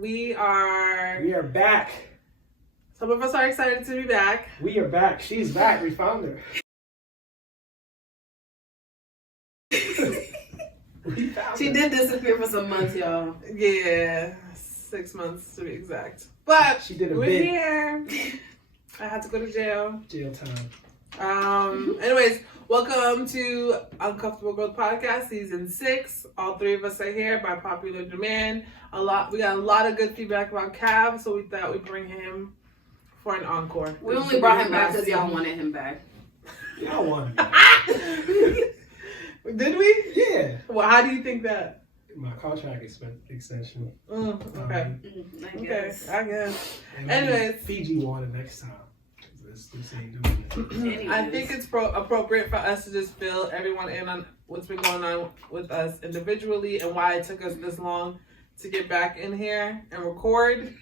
We are back. Some of us are excited to be back. We are back. She's back. We found her. She did disappear for some months, y'all. Yeah, 6 months to be exact. But she did a we're bid. Here. I had to go to jail. Jail time. Anyways, welcome to Uncomfortable Growth Podcast, Season 6. All three of us are here by popular demand. We got a lot of good feedback about Cav, so we thought we'd bring him for an encore. We only brought him back because y'all wanted him back. Y'all wanted me back. Did we? Yeah. Well, how do you think that? My contract extension. Okay. I guess. Anyways. Fiji wanted next time. This ain't doing it. I think it's appropriate for us to just fill everyone in on what's been going on with us individually and why it took us this long to get back in here and record.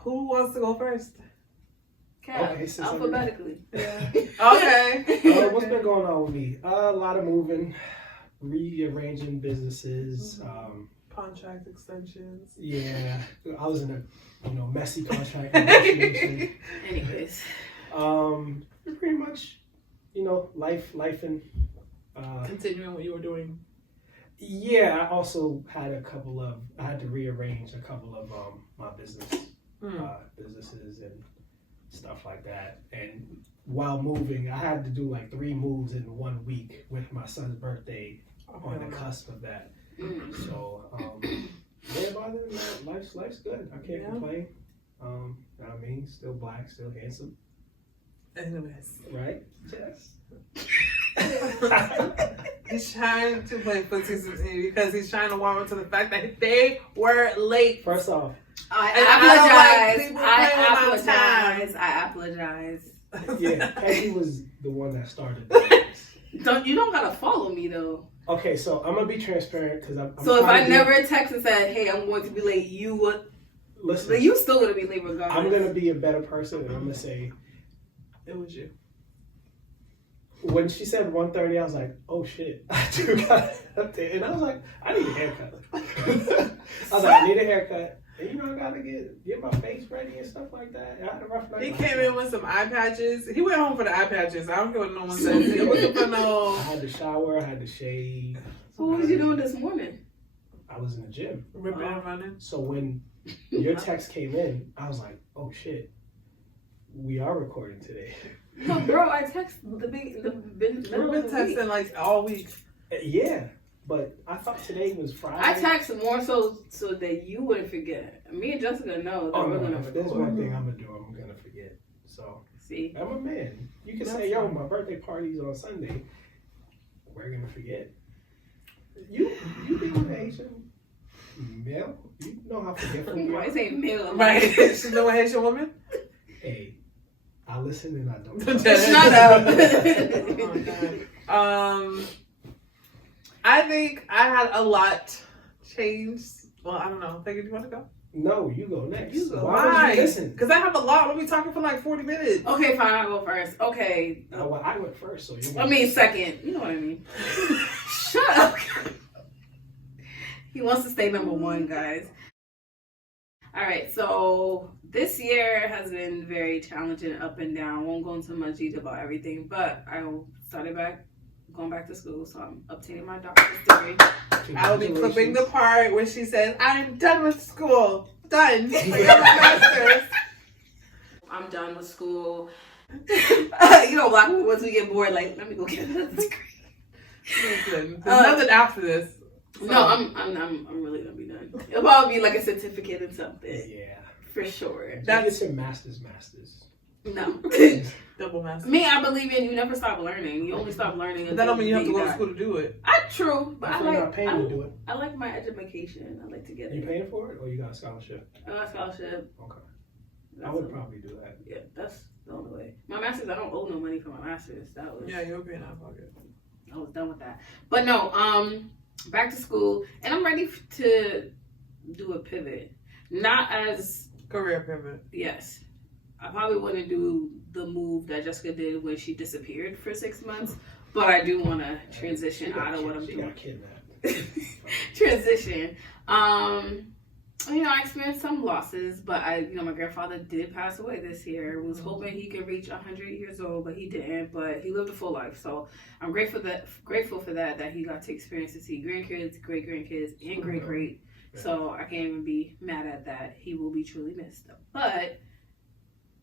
Who wants to go first? Cat, okay, alphabetically. Yeah. Okay. What's been going on with me? A lot of moving, rearranging businesses. Contract extensions. Yeah, I was in a messy contract negotiation. Anyways, pretty much, life and continuing what you were doing. Yeah, I also had I had to rearrange a couple of my businesses and stuff like that. And while moving, I had to do like 3 moves in 1 week with my son's birthday on the cusp of that. So, yeah, other than that, life's good. I can't complain. I mean, still black, still handsome. Anyways. Right? Yes. He's trying to play footsies with me because he's trying to warm up to the fact that they were late. First off, I apologize. Yeah, Peggy was the one that started this. You don't gotta follow me though. Okay, so I'm gonna be transparent because I'm. So if I never text and said, "Hey, I'm going to be late," you would. Listen. But you still gonna be late regardless. I'm gonna be a better person, and I'm gonna say, it was you. When she said 1:30, I was like, "Oh shit!" I do got up there, and I was like, "I need a haircut." I was like, "I need a haircut." And I gotta get my face ready and stuff like that. I had a rough night. He came in with some eye patches. He went home for the eye patches. I don't care what no one says. It wasn't for no. I had to shower. I had to shave. So what was you doing this morning? I was in the gym. Ripping and running. So when your text came in, I was like, "Oh shit, we are recording today." No, girl, I text the We've been texting like all week. Yeah. But I thought today was Friday. I text more so that you wouldn't forget. Me and Jessica know that we're gonna forget. There's one thing I'm gonna do. I'm gonna forget. So see, I'm a man. You can say, "Yo, my birthday party's on Sunday." We're gonna forget. You being an Asian male, you know how forgetful you are. Why say male? Right? She's no Haitian woman. Hey, I listen and I don't. Shut up. Oh my God. I think I had a lot changed. Well, I don't know. Peggy, do you want to go? No, you go next. You go. Why? Listen. Because I have a lot. We'll be talking for like 40 minutes. Okay, fine. I'll go first. Okay. Well, I went first, so you. Second. You know what I mean. Shut up. He wants to stay number 1, guys. All right. So this year has been very challenging, up and down. Won't go into much detail about everything, but I started going back to school, so I'm obtaining my doctor's degree. I'll be clipping the part where she says, "I'm done with school. Done. I got my master's." I'm done with school. Black people, once we get bored, like, let me go get another degree. Listen, there's nothing after this. So. No, I'm really gonna be done. It'll probably be like a certificate in something. Yeah, for sure. That's your master's. No. Double master. Me, I believe in you never stop learning. You only stop learning. That don't mean you have to go to school to do it. True, but I'm not paying to do it. I like my education. I like to get it. You paying for it, or you got a scholarship? I got a scholarship. Okay. I would probably do that. Yeah, that's the only way. My master's, I don't owe no money for my master's. Yeah, you're paying out of pocket. I was done with that. But no, back to school, and I'm ready to do a pivot. Not as career pivot. Yes. I probably wouldn't do the move that Jessica did when she disappeared for 6 months, but I do want to transition out of what I'm doing. She got kidnapped. transition. I experienced some losses, but my grandfather did pass away this year. Was hoping he could reach 100 years old, but he didn't. But he lived a full life, so I'm grateful for that he got to experience to see grandkids, great grandkids, and great. So I can't even be mad at that. He will be truly missed, but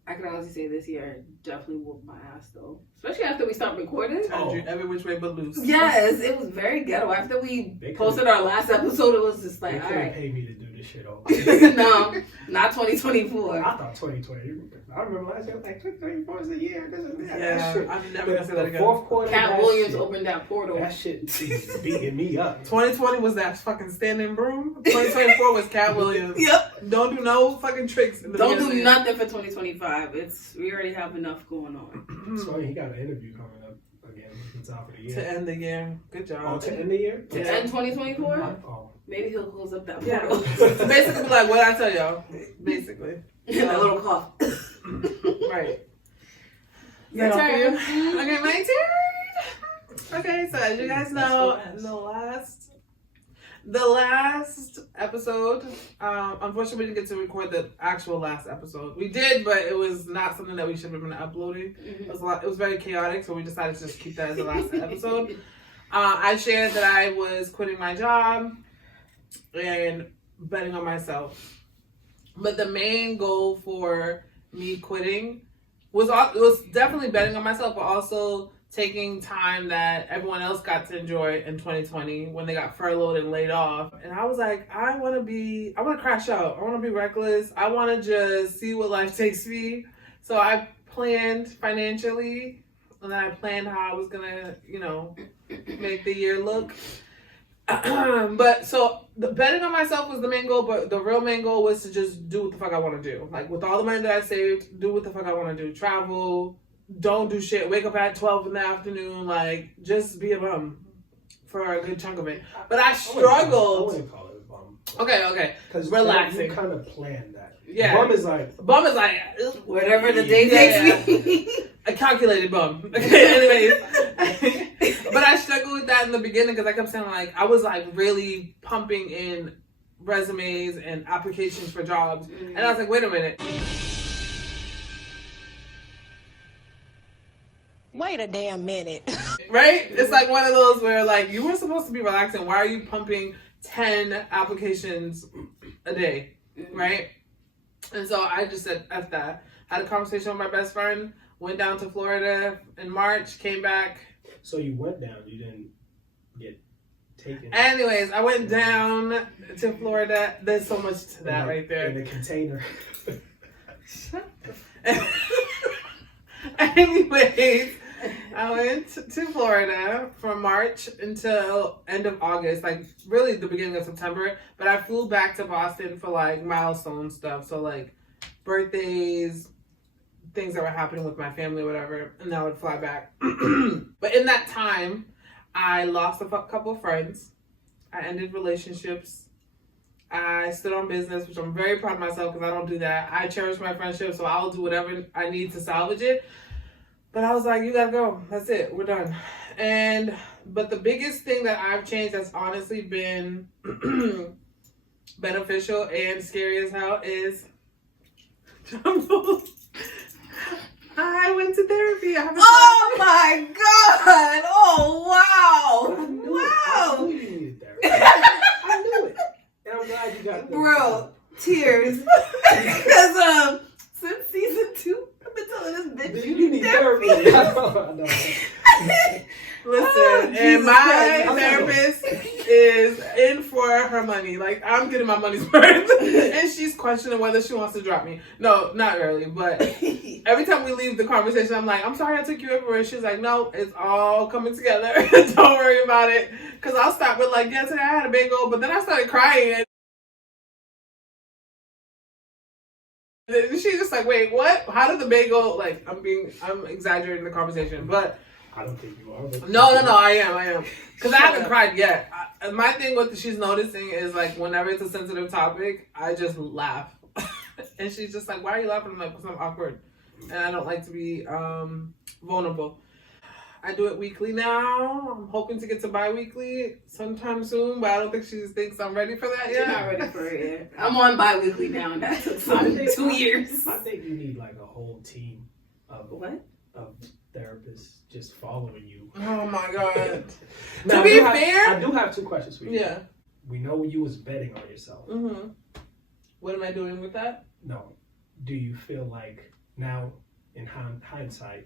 I can honestly say this year definitely whooped my ass though. Especially after we stopped recording. Every which way but loose. Yes, it was very ghetto. After we posted our last episode, it was just like, they all couldn't right. pay me to do this shit all. No, not 2024. I thought 2020. I remember last year, like 2024 is a year. This is that. Yeah, That shit. I'm never gonna say that again. Fourth quarter. Cat Williams opened that portal. That shit is beating me up. 2020 was that fucking standing broom. 2024 was Cat Williams. Yep. Don't do no fucking tricks. Don't do nothing for 2025. We already have enough going on. It's funny, he got an interview coming up again at the top of the year. To end the year. Good job. Oh, to end the year? To end 2024? Oh. Maybe he'll close up that Yeah. portal. So basically, like what I tell y'all. Basically. That little cough. Right. Your turn. Okay, my turn. Okay, so as you guys know, the last episode, unfortunately we didn't get to record the actual last episode. We did, but it was not something that we should have been uploading. It was very chaotic, so we decided to just keep that as the last episode. I shared that I was quitting my job and betting on myself. But the main goal for me quitting was definitely betting on myself, but also taking time that everyone else got to enjoy in 2020 when they got furloughed and laid off. And I was like, I want to crash out. I want to be reckless. I want to just see what life takes me. So I planned financially, and then I planned how I was going to, make the year look. But so the betting on myself was the main goal, but the real main goal was to just do what the fuck I want to do. Like with all the money that I saved, do what the fuck I want to do. Travel, don't do shit. Wake up at 12 in the afternoon, like just be a bum for a good chunk of it. But I struggled. I wouldn't call it a bum. Okay. Because relaxing. You kind of planned that. Yeah. Bum is like whatever the day takes me. A calculated bum. Okay, anyways. But I struggled with that in the beginning because I kept saying like I was like really pumping in resumes and applications for jobs, and I was like, wait a minute. Wait a damn minute. Right? It's like one of those where like you were supposed to be relaxing. Why are you pumping 10 applications a day? Right? And so I just said F that. Had a conversation with my best friend, went down to Florida in March, came back. So you went down, you didn't get taken. Anyways, I went down to Florida. There's so much to that right there. In a container. Anyways, I went to Florida from March until end of August, like really the beginning of September. But I flew back to Boston for like milestone stuff. So like birthdays, things that were happening with my family, whatever, and then I would fly back. But in that time, I lost a couple of friends. I ended relationships. I stood on business, which I'm very proud of myself because I don't do that. I cherish my friendship, so I'll do whatever I need to salvage it. But I was like, you gotta go. That's it. We're done. But the biggest thing that I've changed that's honestly been beneficial and scary as hell is I went to therapy. Oh my god! Oh wow! I knew you needed therapy. I knew it. And I'm glad you got Bro, tears. Because since season 2, I've been telling this bitch you need therapy. I know. Listen, and my therapist is in for her money. Like, I'm getting my money's worth. And she's questioning whether she wants to drop me. No, not really. But every time we leave the conversation, I'm like, I'm sorry I took you everywhere. She's like, no, it's all coming together. Don't worry about it. Because I'll start with like, yeah, today I had a bagel. But then I started crying. And she's just like, wait, what? How did the bagel, like, I'm exaggerating the conversation. But I don't think you are. But no, I am. Because I haven't cried yet. My thing with she's noticing is like whenever it's a sensitive topic, I just laugh. And she's just like, why are you laughing? I'm like, because I'm awkward. And I don't like to be vulnerable. I do it weekly now. I'm hoping to get to bi-weekly sometime soon, but I don't think she thinks I'm ready for that yet. You're not ready for it yet. I'm on bi-weekly now, and that took 2 years. I think you need like a whole team of What? Of therapists just following you. Oh my god. Now, To be fair, I do have 2 questions for you. yeah. We know you was betting on yourself. Mm-hmm. What am I doing with that? No. Do you feel like now, in hindsight,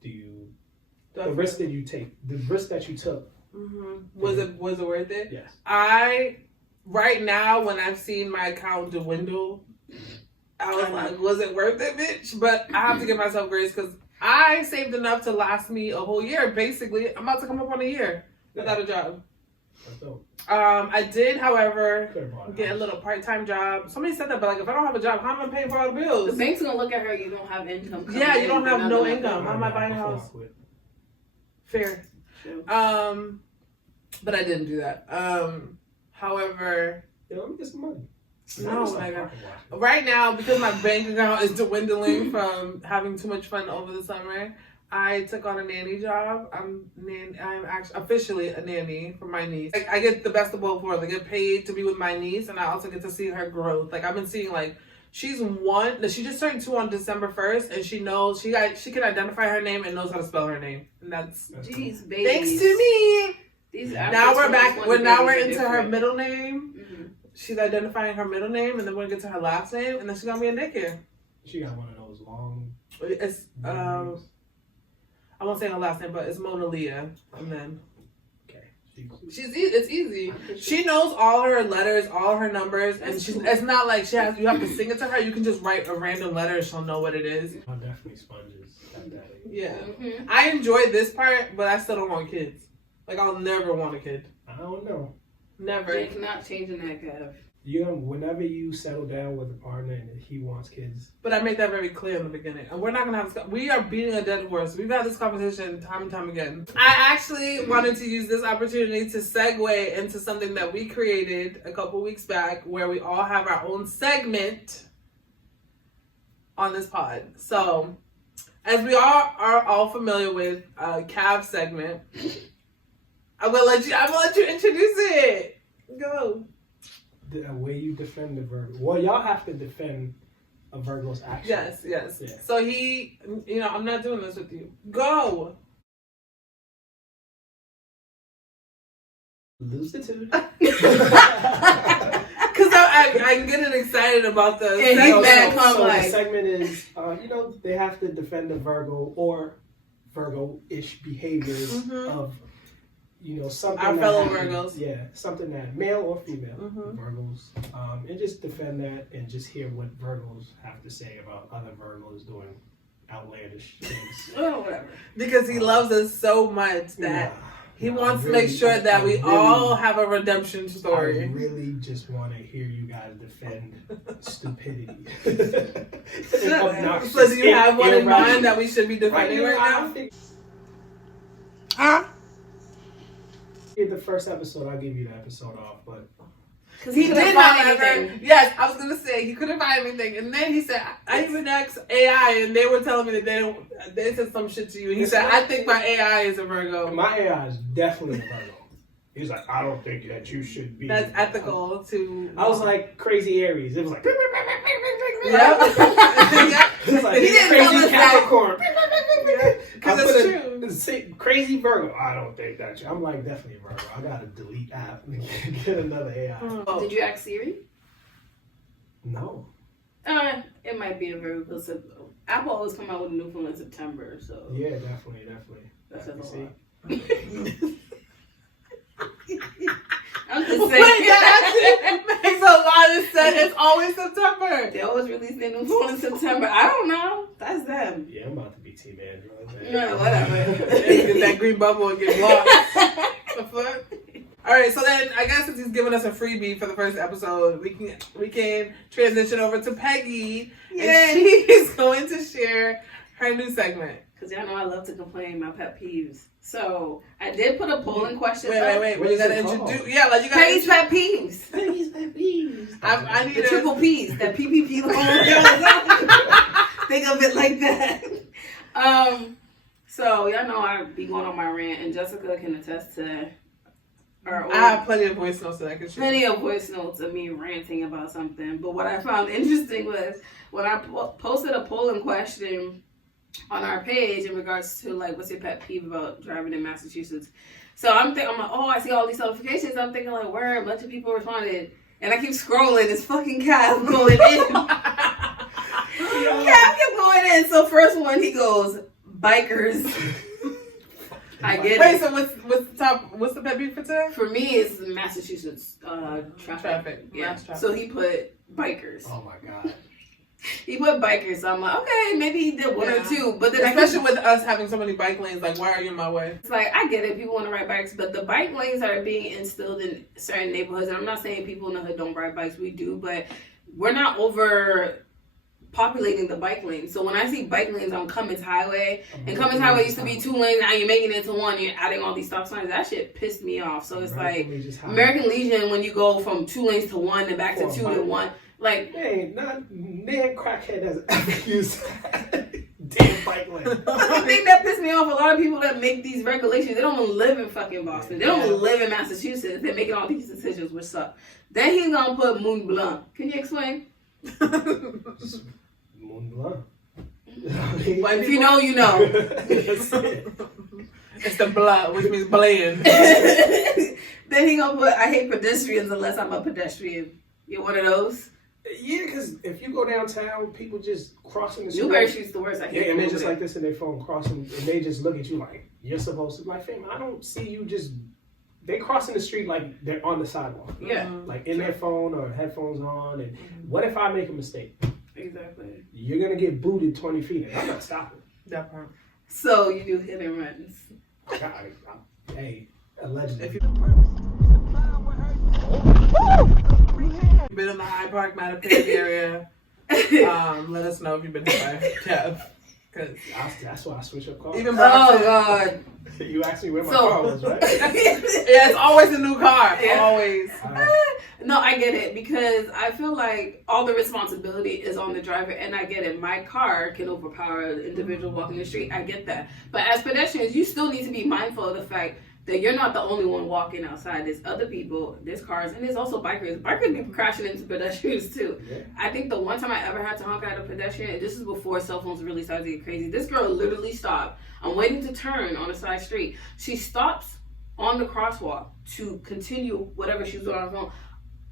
the risk that you took? Mm-hmm. Was it worth it? Yes. Right now, when I've seen my account dwindle, I was like, was it worth it, bitch? But I have to give myself grace because I saved enough to last me a whole year. Basically, I'm about to come up on a year without a job. That's dope. I did, however, get a house. little part-time job. Somebody said that, but like, if I don't have a job, how am I paying for all the bills? The bank's gonna look at her. You don't have income. Yeah, you don't have no income. I How am I buying a house? Fair. But I didn't do that. However, Yeah, let me get some money. no, right now, because my bank account is dwindling from having too much fun over the summer, I took on a nanny job. I'm actually officially a nanny for my niece. I get the best of both worlds. I get paid to be with my niece, and I also get to see her growth. Like, I've been seeing, like, she's 1. She just turned 2 on December 1st, and she knows she can identify her name and knows how to spell her name, and that's Jeez, baby. thanks to me. Now we're back. We're into her different. middle name. Mm-hmm. She's identifying her middle name, and then we're gonna get to her last name, and then she's gonna be in daycare. She got one of those long. It's I won't say her last name, but it's Mona Leah, and then Okay. it's easy. She knows all her letters, all her numbers, and it's not like you have to sing it to her. You can just write a random letter, and she'll know what it is. I'm definitely sponges at that age. Yeah, Mm-hmm. I enjoy this part, but I still don't want kids. Like, I'll never want a kid. I don't know. Never. Jake not changing that, Kev. Whenever you settle down with a partner and he wants kids. But I made that very clear in the beginning. And we're not going to have this. We are beating a dead horse. We've had this conversation time and time again. I actually wanted to use this opportunity to segue into something that we created a couple weeks back where we all have our own segment on this pod. So, as we are all familiar with Cav's segment, I'm gonna let you introduce it. Go. The way you defend the Virgo. Well, y'all have to defend a Virgo's action. Yes. Yeah. So I'm not doing this with you. Go. Lucitude. Because I'm getting excited about the segment. The segment is, they have to defend the Virgo or Virgo-ish behaviors of, something. Our fellow Virgos. Yeah, something that male or female Mm-hmm. Virgos, and just defend that and just hear what Virgos have to say about other Virgos doing outlandish things. Oh, whatever. Because he loves us so much that he wants to make sure that we all have a redemption story. I really just want to hear you guys defend stupidity. So do you have one in mind that we should be defending right now? Huh? In the first episode, I'll give you the episode off, but Because he did not anything. Yes, I was gonna say he couldn't find anything, and then he said, "I even asked AI, and they were telling me that they said some shit to you." And he said, "I think my AI is a Virgo." My AI is definitely a Virgo. He was like, "I don't think that you should be." That's ethical to. I was like crazy Aries. It was like. Yep. It was like He didn't tell crazy us that. Capricorn. Because it's true. Crazy Virgo. I don't think that's true. I'm like definitely a Virgo. I gotta delete app and get another AI. Oh. Did you ask Siri? No. It might be a Virgo because Apple always come out with a new phone in September. So Yeah, definitely. That's You a see? lot. I'm just Wait, saying. that actually makes a lot of sense. It's always September. They always release their new phone in September. I don't know. That's them. Yeah, I'm about to be Team Android. No, whatever. Get that green bubble and get lost. The fuck? Alright, so then I guess since he's giving us a freebie for the first episode, we can transition over to Peggy. Yay. And she is going to share her new segment. Because y'all know I love to complain, my pet peeves. So I did put a polling question up. Wait. What You is gotta it introduce. called? Yeah, like you gotta. Peggy's pet peeves. Peggy's pet peeves. I need The a triple P's. That PPP. Think of it like that. So y'all know I be going on my rant, and Jessica can attest to. I have plenty of voice notes that I can share. Plenty of voice notes of me ranting about something. But what I found interesting was when I posted a polling question on our page in regards to like, what's your pet peeve about driving in Massachusetts? So I'm like, oh, I see all these notifications. I'm thinking like, where a bunch of people responded, and I keep scrolling. It's fucking Cav going in. Cav kept going in. So first one, he goes, bikers. I get Wait, it. so what's the pet peeve for today? For me, it's Massachusetts traffic. Yeah. Mass traffic. So he put bikers. Oh my god. He put bikers. So I'm like, okay, maybe he did one or two. But then especially with us having so many bike lanes, like, why are you in my way? it's like, I get it. People want to ride bikes, but the bike lanes are being instilled in certain neighborhoods. And I'm not saying people in the hood don't ride bikes. We do, but we're not over populating the bike lanes. So when I see bike lanes on Cummins Highway, and Cummins Highway used to be 2 lanes, now you're making it into one, you're adding all these stop signs, that shit pissed me off. So it's like American Legion, when you go from 2 lanes to 1 and back to 2 to 1, like, man, crackhead has ever used damn bike lane. the thing that pissed me off, a lot of people that make these regulations, they don't even live in fucking Boston. They don't even live in Massachusetts. They're making all these decisions, which suck. Then he's gonna put Mont Blanc. Can you explain? Mont Blanc. If you know, you know. It's the blood, which means bland. Then he gonna put, I hate pedestrians unless I'm a pedestrian. You're one of those? Yeah, because if you go downtown, people just crossing the street. Newberry Street's the worst. I hate Yeah, and they're it. just like this in their phone crossing, and they just look at you like, you're supposed to. Like, fam, I don't see you just. They crossing the street like they're on the sidewalk. Yeah. Like in their phone or headphones on. And what if I make a mistake? Exactly. You're going to get booted 20 feet. And I'm not stopping. That part. So you do hit and runs. Hey, allegedly. If you've been in the Hyde Park, Mattapan area, let us know if you've been hit by Kev. Cause that's why I switch up cars. even Oh, Brockton, God. You asked me where my car was, right? yeah, it's always a new car. Yeah. Always. No, I get it, because I feel like all the responsibility is on the driver, and I get it. My car can overpower the individual walking the street. I get that. But as pedestrians, you still need to be mindful of the fact that you're not the only one walking outside. There's other people, there's cars, and there's also bikers. Bikers be crashing into pedestrians too. Yeah. I think the one time I ever had to honk at a pedestrian, and this is before cell phones really started to get crazy, this girl literally stopped. I'm waiting to turn on a side street. She stops on the crosswalk to continue whatever she was doing on her phone.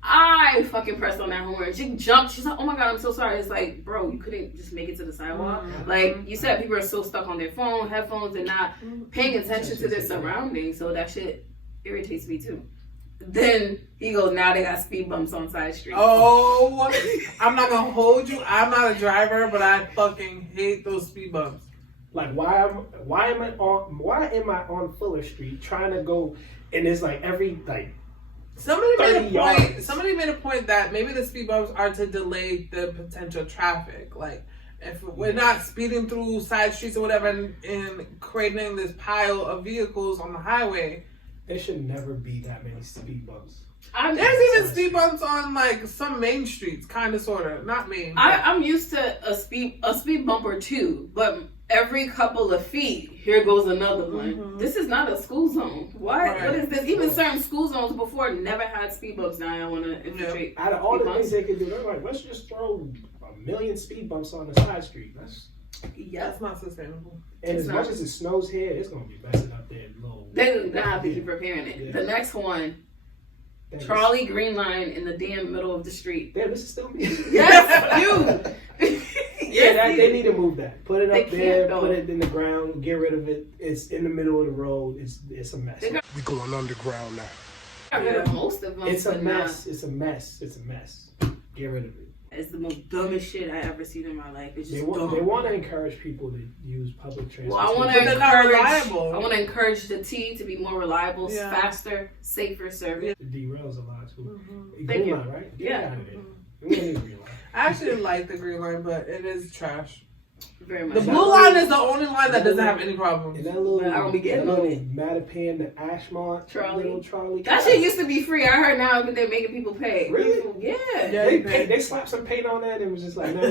I fucking pressed on that horn. She jumped. She's like, oh my God, I'm so sorry. It's like, bro, you couldn't just make it to the sidewalk. Like you said, people are so stuck on their phone, headphones, and not paying attention to their surroundings. So that shit irritates me too. Then he goes, now they got speed bumps on side streets. Oh, I'm not gonna hold you. I'm not a driver, but I fucking hate those speed bumps. Like, why am I on Fuller Street trying to go, and it's like every like. Somebody made a yards. point that maybe the speed bumps are to delay the potential traffic. Like, if we're not speeding through side streets or whatever and creating this pile of vehicles on the highway. There should never be that many speed bumps. There's even speed bumps on like some main streets, kind of, sort of. Not main. I'm used to a speed bump or two, but every couple of feet, here goes another one. Mm-hmm. This is not a school zone. What? Right. What is this? Even certain school zones before never had speed bumps. Now I want to infiltrate. Out of all speed the bumps. things they could do, they're like, let's just throw 1 million speed bumps on the side street. That's not sustainable. And as much as it snows here, it's gonna be messing up there. They're gonna have to keep repairing it. Yeah. The next one, Charlie Green Line in the damn middle of the street. Damn, this is still me. Yes, you. Yeah, they need to move that. Put it They up there, can't, put though. it in the ground, get rid of it. It's in the middle of the road. It's a mess. We going underground now. Got rid of most of them. It's a but mess. It's a mess. It's a mess. Get rid of it. It's the most dumbest shit I ever seen in my life. It's They just want dumb. to encourage people to use public transportation. Well, I want But to they're not encourage. reliable. I want to encourage the T to be more reliable, Yeah. faster, safer service. It derails a lot too. Thank Green you. line, right? Get Yeah. it out of there. We don't need green line. I actually like the green line, but it is trash. Very The much. blue line is the only line that doesn't have any problems. And that little, But I don't be getting that little it. Mattapan, the Ashmont Trolley. little trolley. That shit used to be free. I heard now that they're making people pay. Really? Yeah. Yeah. They slapped some paint on that and was just like, no.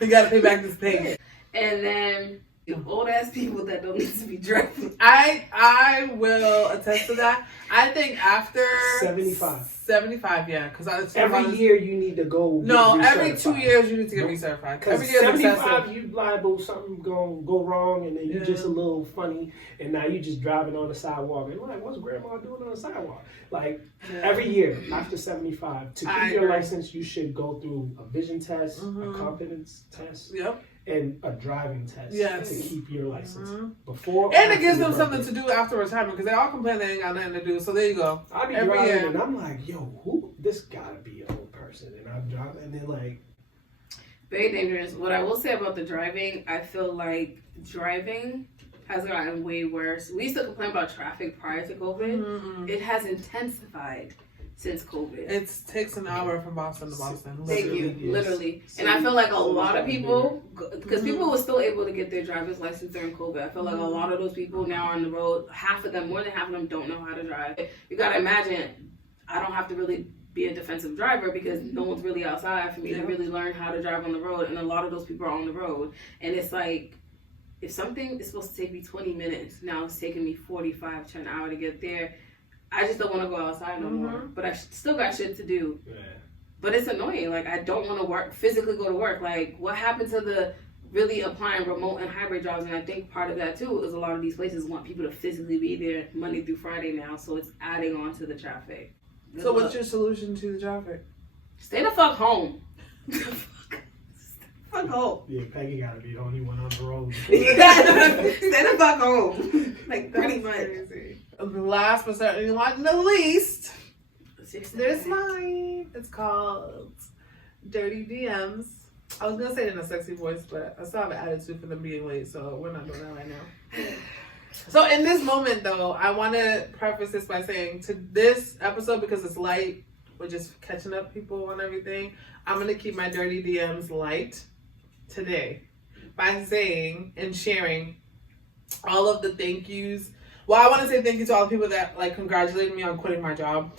We gotta pay back this pain. And then Old ass people that don't need to be driving. I will attest to that. I think after 75, yeah, because every year you need to go. No, every 2 years you need to get recertified. Every year 75, you liable something gonna go wrong, and then you just a little funny, and now you just driving on the sidewalk, and like, what's Grandma doing on the sidewalk? Like every year after 75, to keep your license, you should go through a vision test, a competence test. Yep. And a driving test to keep your license before. And it gives them something to do after retirement because they all complain they ain't got nothing to do. So there you go. I be driving and I'm like, yo, who? This gotta be an old person. And I'm driving and they're like, very dangerous. What I will say about the driving, I feel like driving has gotten way worse. We used to complain about traffic prior to COVID. It has intensified since COVID. It takes an hour from Boston to Boston. Thank you, literally. And I feel like a lot of people, because people were still able to get their driver's license during COVID. I feel like a lot of those people now are on the road. Half of them, more than half of them, don't know how to drive. You gotta imagine, I don't have to really be a defensive driver because no one's really outside for me to really learn how to drive on the road. And a lot of those people are on the road. And it's like, if something is supposed to take me 20 minutes, now it's taking me 45 to an hour to get there. I just don't want to go outside no more. But I still got shit to do. Yeah. But it's annoying. Like, I don't want to physically go to work. Like, what happened to the really applying remote and hybrid jobs? And I think part of that, too, is a lot of these places want people to physically be there Monday through Friday now. So it's adding on to the traffic. So what's your solution to the traffic? Stay the fuck home. Fuck home. Yeah, Peggy gotta be the only one on the road. Stay the fuck home. Like, pretty much. Last but certainly not the least, there's mine. It's called Dirty DMs. I was gonna say it in a sexy voice, but I still have an attitude for them being late, so we're not doing that right now. So in this moment, though, I want to preface this by saying to this episode, because it's light, we're just catching up people on everything, I'm gonna keep my Dirty DMs light today by saying and sharing all of the thank yous. Well, I want to say thank you to all the people that like congratulated me on quitting my job.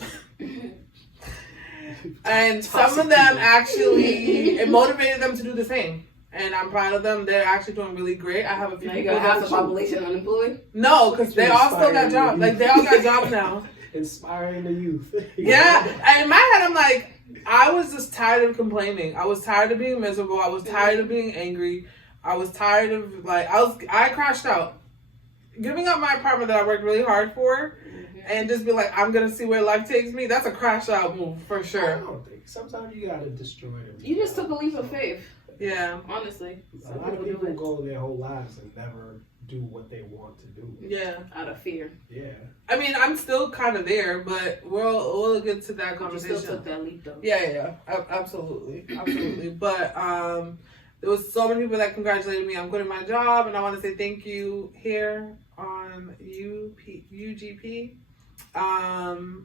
And some of them actually, it motivated them to do the same. And I'm proud of them. They're actually doing really great. I have a few people. Half the population unemployed? No, because they all still got jobs. Like, they all got jobs now. Inspiring the youth. Yeah. And in my head, I'm like, I was just tired of complaining. I was tired of being miserable. I was tired of being angry. I was tired of, like, I crashed out. Giving up my apartment that I worked really hard for and just be like, I'm going to see where life takes me, that's a crash out move for sure. I don't think. Sometimes you got to destroy them. You just took a leap of faith. Yeah. Honestly. A lot of people go their whole lives and never do what they want to do. Yeah. Out of fear. Yeah. I mean, I'm still kind of there, but we'll get to that conversation. You still took that leap, though. Yeah. Absolutely. Absolutely. But there was so many people that congratulated me on quitting my job, and I want to say thank you here on UGP.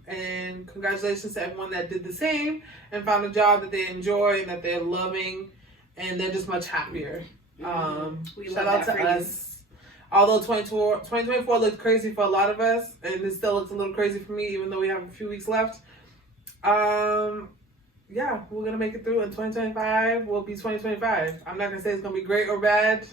And congratulations to everyone that did the same and found a job that they enjoy and that they're loving, and they're just much happier. Shout out to us. Although 2024 looked crazy for a lot of us, and it still looks a little crazy for me, even though we have a few weeks left. Yeah, we're going to make it through, and 2025 will be 2025. I'm not going to say it's going to be great or bad.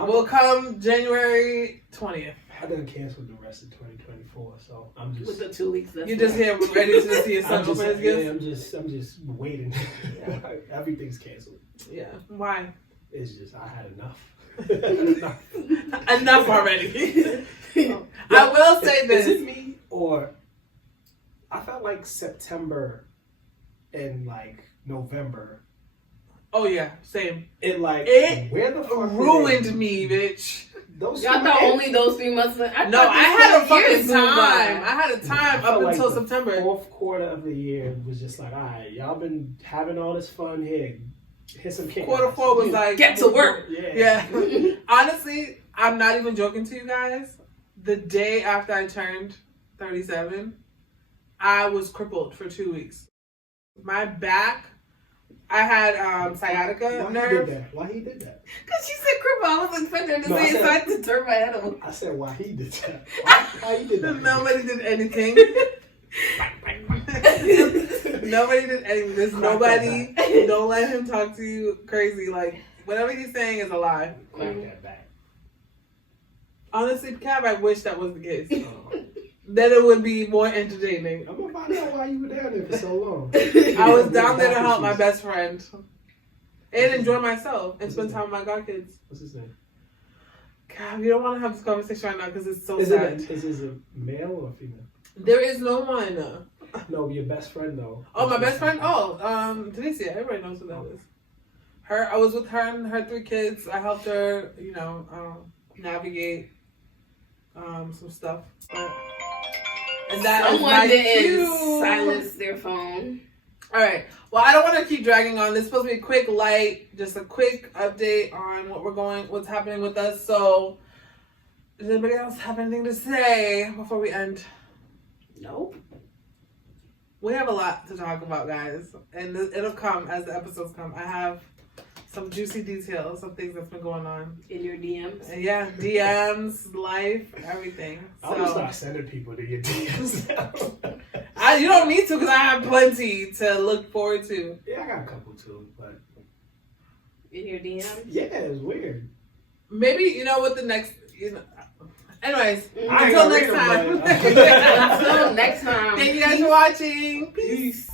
We'll come January 20th. I done canceled the rest of 2024, so I'm just... With the 2 weeks left. You're just here ready to see your son open his gifts? Yeah, I'm just waiting. Yeah. Everything's canceled. Yeah. Why? It's just, I had enough. Enough already. I will say this. Is it me, or I felt like September and like November. Oh yeah, same. It where the fuck ruined me, bitch. Y'all thought only those 3 months? I had a fucking time. I had a time up until September. Fourth quarter of the year was just like, all right, y'all been having all this fun here. Hit some kick. Quarter 4 was like, get to work. Yeah. Honestly, I'm not even joking to you guys. The day after I turned 37, I was crippled for 2 weeks. My back, I had sciatica nerve. Why he did that? Because she said cripple. I was expecting her to say it, so I had to turn my head over. I said why he did that. Why he did that? Nobody did anything. Nobody did anything. There's nobody. Don't let him talk to you crazy. Like, whatever he's saying is a lie. Crack that back. Honestly, Cav, I wish that was the case. Then it would be more entertaining. I'm gonna find out why you were down there for so long. I was down there to help my best friend and enjoy myself and spend time with my godkids. What's his name? God, we don't want to have this conversation right now because it's so Is sad. it a male or a female? There is no one. No, your best friend though. Oh, my best friend? Oh, Tanisha. Everybody knows who that is. Her. I was with her and her 3 kids. I helped her, navigate some stuff. And that is Someone my didn't cue. silence their phone. All right. Well, I don't want to keep dragging on. This is supposed to be a quick just a quick update on what's happening with us. So, does anybody else have anything to say before we end? Nope. We have a lot to talk about, guys, and it'll come as the episodes come. I have some juicy details of things that's been going on In your DMs. and yeah, DMs, life, everything. I'm gonna start sending people to your DMs now. You don't need to because I have plenty to look forward to. Yeah, I got a couple too, but In your DMs. yeah, it's weird. Maybe what the next. Anyways, I ain't until gonna next read time. them, but- Until next time. Thank you guys for watching. Peace.